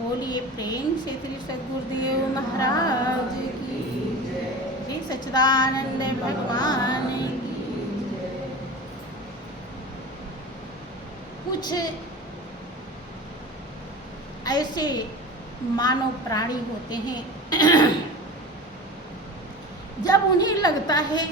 बोलिए प्रेम से श्री सद्गुरुदेव महाराज की जय, श्री सच्चिदानंद भगवान की जय। कुछ ऐसे मानव प्राणी होते हैं जब उन्हें लगता है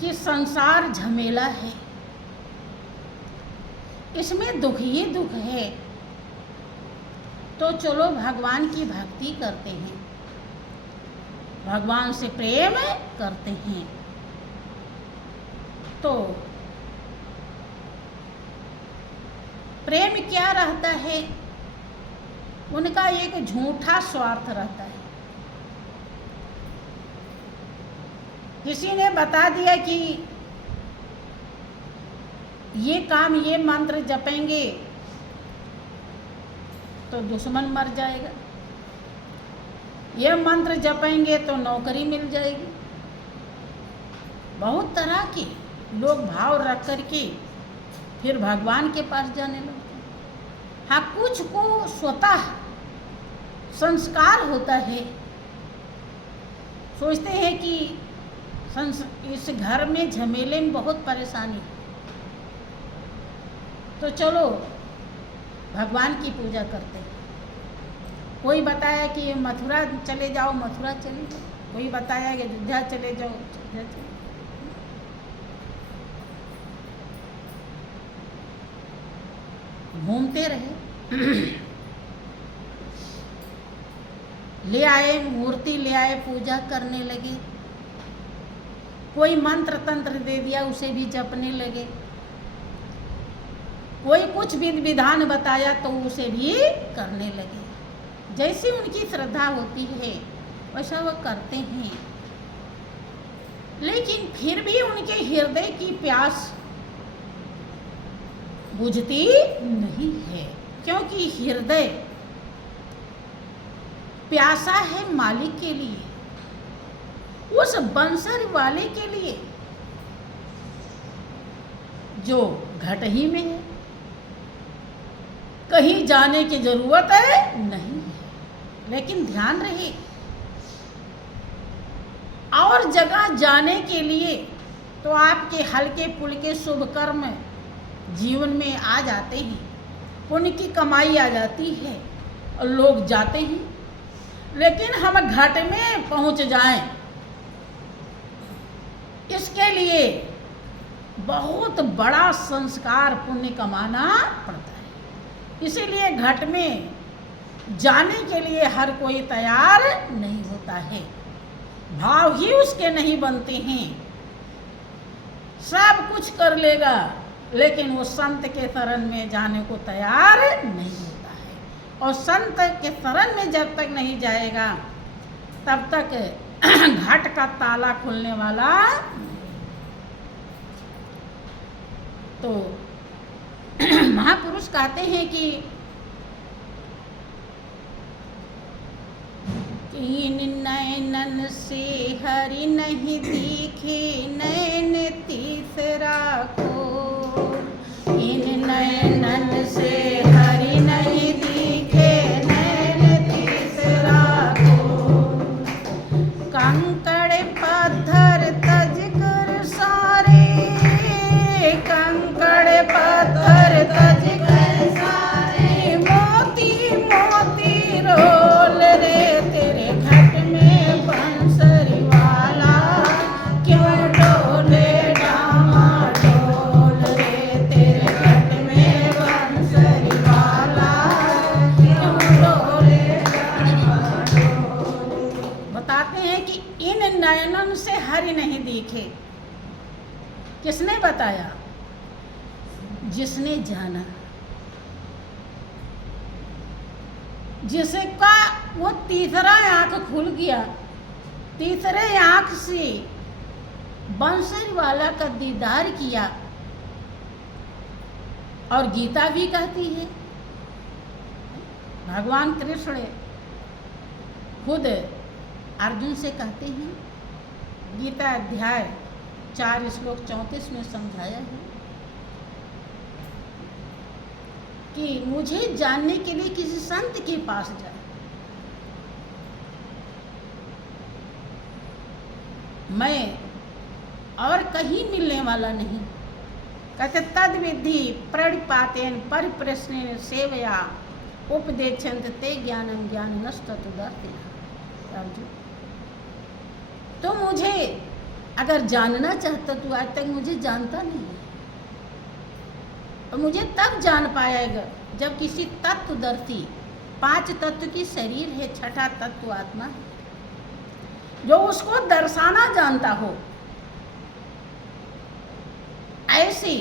कि संसार झमेला है, इसमें दुख ही दुख है, तो चलो भगवान की भक्ति करते हैं, भगवान से प्रेम करते हैं। तो प्रेम क्या रहता है? उनका एक झूठा स्वार्थ रहता है। किसी ने बता दिया कि ये काम, ये मंत्र जपेंगे तो दुश्मन मर जाएगा, ये मंत्र जपेंगे तो नौकरी मिल जाएगी। बहुत तरह के लोग भाव रख करके फिर भगवान के पास जाने लगते हैं। हाँ, कुछ को स्वतः संस्कार होता है, सोचते हैं कि इस घर में झमेले में बहुत परेशानी है, तो चलो भगवान की पूजा करते हैं। कोई बताया कि मथुरा चले जाओ, मथुरा चले जाओ। कोई बताया कि अयोध्या चले जाओ, अयोध्या चले जाओ। घूमते रहे ले आए मूर्ति, ले आए पूजा करने लगे। कोई मंत्र तंत्र दे दिया, उसे भी जपने लगे। कोई कुछ विधि विधान बताया तो उसे भी करने लगे। जैसी उनकी श्रद्धा होती है वैसा वह करते हैं, लेकिन फिर भी उनके हृदय की प्यास बुझती नहीं है, क्योंकि हृदय प्यासा है मालिक के लिए, उस बंसर वाले के लिए जो घट ही में है। कहीं जाने की जरूरत है नहीं है, लेकिन ध्यान रहे और जगह जाने के लिए तो आपके हल्के फुल्के शुभ कर्म जीवन में आ जाते हैं, पुण्य की कमाई आ जाती है और लोग जाते हैं। लेकिन हम घाट में पहुंच जाएं, इसके लिए बहुत बड़ा संस्कार पुण्य कमाना पड़ता है। इसीलिए घाट में जाने के लिए हर कोई तैयार नहीं होता है, भाव ही उसके नहीं बनते हैं। सब कुछ कर लेगा लेकिन वो संत के शरण में जाने को तैयार नहीं होता है, और संत के शरण में जब तक नहीं जाएगा तब तक घाट का ताला खुलने वाला। तो महापुरुष कहते हैं कि इन नयनन से हरि नहीं दिखे, नैन तीसरा खोल। इन नयनन से हरि नहीं दिखे, नैन तीसरा खोल। कंकड़ पत्थर तज कर सारे, कंकड़ पत्थर तज कर सारे, मोती मोती रोल रे तेरे घट में बंसरी वाला, क्यों डोले डामा डोल रे तेरे घट में बंसरी वाला, क्यों डोले डामा डोल। बताते हैं कि इन नयनन से हरि नहीं दिखे। किसने बताया? जिसने जाना, जिसका वो तीसरा आंख खुल गया, तीसरे आंख से बंसरी वाला का दीदार किया। और गीता भी कहती है, भगवान कृष्ण खुद अर्जुन से कहते हैं, गीता अध्याय 4 श्लोक 34 में समझाया है कि मुझे जानने के लिए किसी संत के पास जाए। मैं और कहीं मिलने वाला नहीं। कहते तद विधि प्रणिपातेन परिप्रश्नेन सेवया उपदेक्षन्त ते ज्ञानम ज्ञान नष्टतुदर्थिनः। अर्जुन, तो मुझे अगर जानना चाहता तो आज तक मुझे जानता नहीं, और मुझे तब जान पाएगा जब किसी तत्वदर्शी, 5 तत्व की शरीर है, 6ठा तत्व आत्मा है, जो उसको दर्शाना जानता हो। ऐसे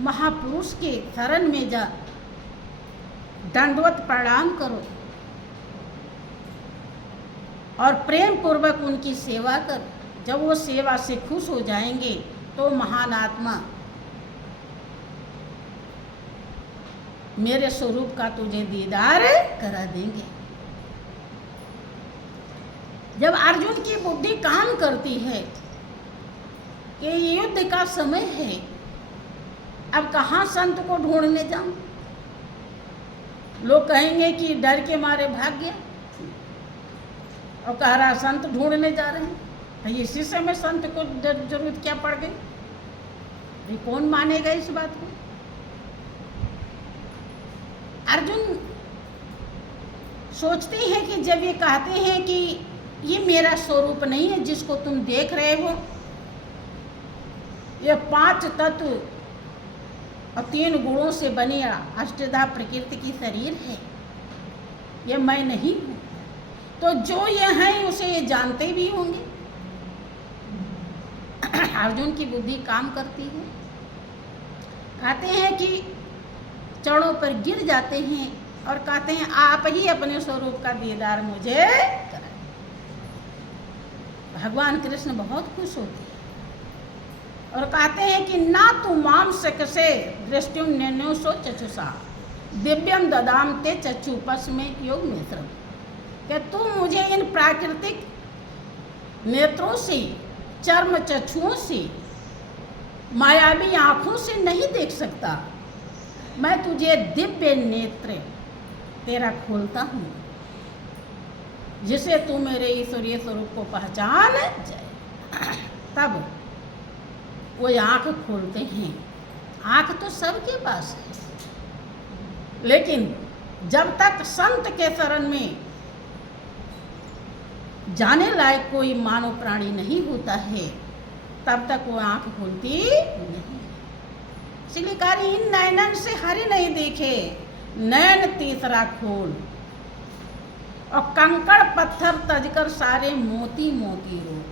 महापुरुष के शरण में जा, दंडवत प्रणाम करो और प्रेम पूर्वक उनकी सेवा कर। जब वो सेवा से खुश हो जाएंगे तो महान आत्मा मेरे स्वरूप का तुझे दीदार करा देंगे। जब अर्जुन की बुद्धि काम करती है कि युद्ध का समय है, अब कहाँ संत को ढूंढने जाऊं? लोग कहेंगे कि डर के मारे भाग गया और कह रहा संत ढूंढने जा रहे हैं, तो इसी समय संत को जरूरत क्या पड़ गई? ये कौन मानेगा इस बात को? अर्जुन सोचते हैं कि जब ये कहते हैं कि ये मेरा स्वरूप नहीं है जिसको तुम देख रहे हो, ये 5 तत्व और 3 गुणों से बनी अष्टधा प्रकृति की शरीर है, ये मैं नहीं हूँ। तो जो ये हैं उसे ये जानते भी होंगे। अर्जुन की बुद्धि काम करती है। कहते हैं कि चरणों पर गिर जाते हैं और कहते हैं आप ही अपने स्वरूप का दीदार मुझे कराएं। भगवान कृष्ण बहुत खुश होते हैं और कहते हैं कि ना तू माम सकसे दृष्टिम निर्णयोसो चक्षुषा दिव्यम ददाम ते चक्षुपस में योग नेत्रम, कि तू मुझे इन प्राकृतिक नेत्रों से, चर्म चक्षुओं से, मायावी आंखों से नहीं देख सकता। मैं तुझे दिव्य नेत्र तेरा खोलता हूँ, जिसे तू मेरे ईश्वरीय स्वरूप को पहचान जाए। तब वो आँख खोलते हैं। आँख तो सबके पास है, लेकिन जब तक संत के शरण में जाने लायक कोई मानव प्राणी नहीं होता है, तब तक वो आँख खोलती नहीं। इसलिए कहा इन नयनन से हरि नहीं देखे, नयन तीसरा खोल, और कंकड़ पत्थर तजकर सारे मोती मोती रो।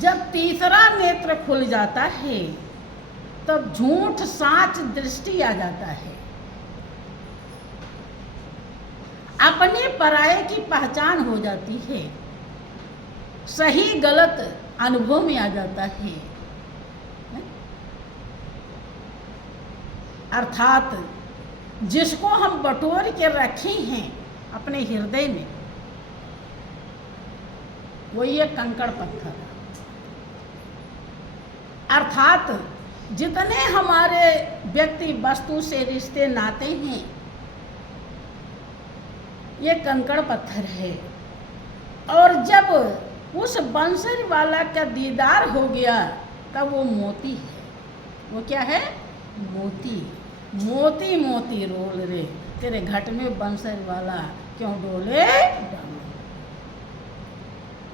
जब तीसरा नेत्र खुल जाता है तब झूठ साच दृष्टि आ जाता है। अपने पराये की पहचान हो जाती है, सही गलत अनुभव में आ जाता है। अर्थात जिसको हम बटोर के रखे हैं अपने हृदय में, वो ये कंकड़ पत्थर। अर्थात जितने हमारे व्यक्ति वस्तु से रिश्ते नाते हैं, ये कंकड़ पत्थर है। और जब उस बंसरी वाला का दीदार हो गया तब वो मोती है। वो क्या है? मोती। मोती मोती रोल रे, तेरे घट में बंसरी वाला क्यों डोले?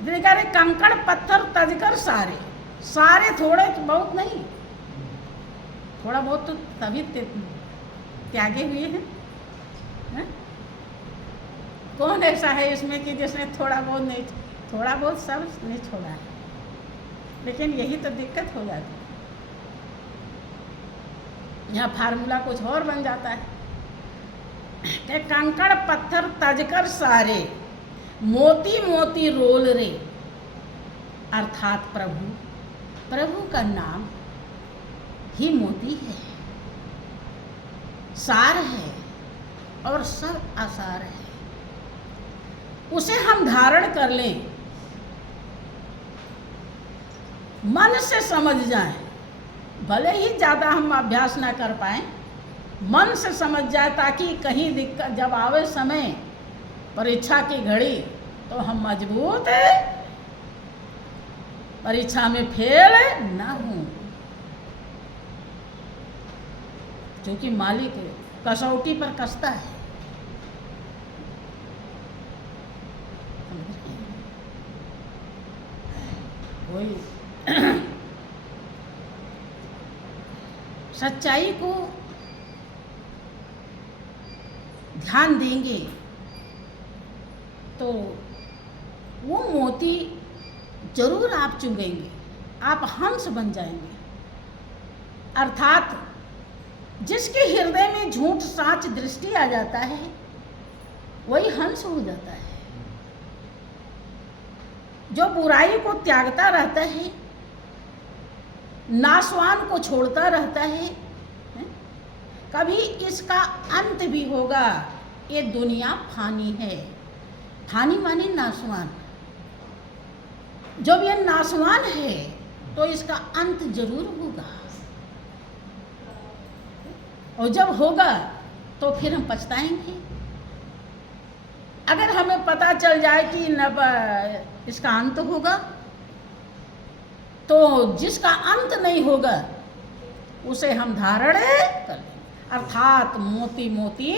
देखा रे, कंकड़ पत्थर तजकर सारे, सारे थोड़े बहुत नहीं, थोड़ा बहुत तो तभी त्यागे हुए हैं, है? कौन ऐसा है इसमें कि जिसने थोड़ा बहुत नहीं, थोड़ा बहुत सब नहीं छोड़ा है। लेकिन यही तो दिक्कत हो जाती है, यहाँ फार्मूला कुछ और बन जाता है कि कंकड़ पत्थर तजकर सारे, मोती मोती रोल रे। अर्थात प्रभु, प्रभु का नाम ही मोती है, सार है और सब आसार है। उसे हम धारण कर लें, मन से समझ जाएं भले ही ज़्यादा हम अभ्यास ना कर पाएँ, मन से समझ जाए, ताकि कहीं दिक्कत जब आवे समय परीक्षा की घड़ी तो हम मजबूत परीक्षा में फेल ना हूँ, क्योंकि मालिक कसौटी पर कसता है। कोई सच्चाई को ध्यान देंगे तो वो मोती जरूर आप चुगेंगे, आप हंस बन जाएंगे। अर्थात जिसके हृदय में झूठ साच दृष्टि आ जाता है वही हंस हो जाता है। जो बुराई को त्यागता रहता है, नासवान को छोड़ता रहता है, कभी इसका अंत भी होगा। ये दुनिया फानी है, फानी माने नासवान। जब ये नासवान है तो इसका अंत जरूर होगा, और जब होगा तो फिर हम पछताएंगे। अगर हमें पता चल जाए कि न इसका अंत होगा, तो जिसका अंत नहीं होगा उसे हम धारण कर लेंगे। अर्थात मोती मोती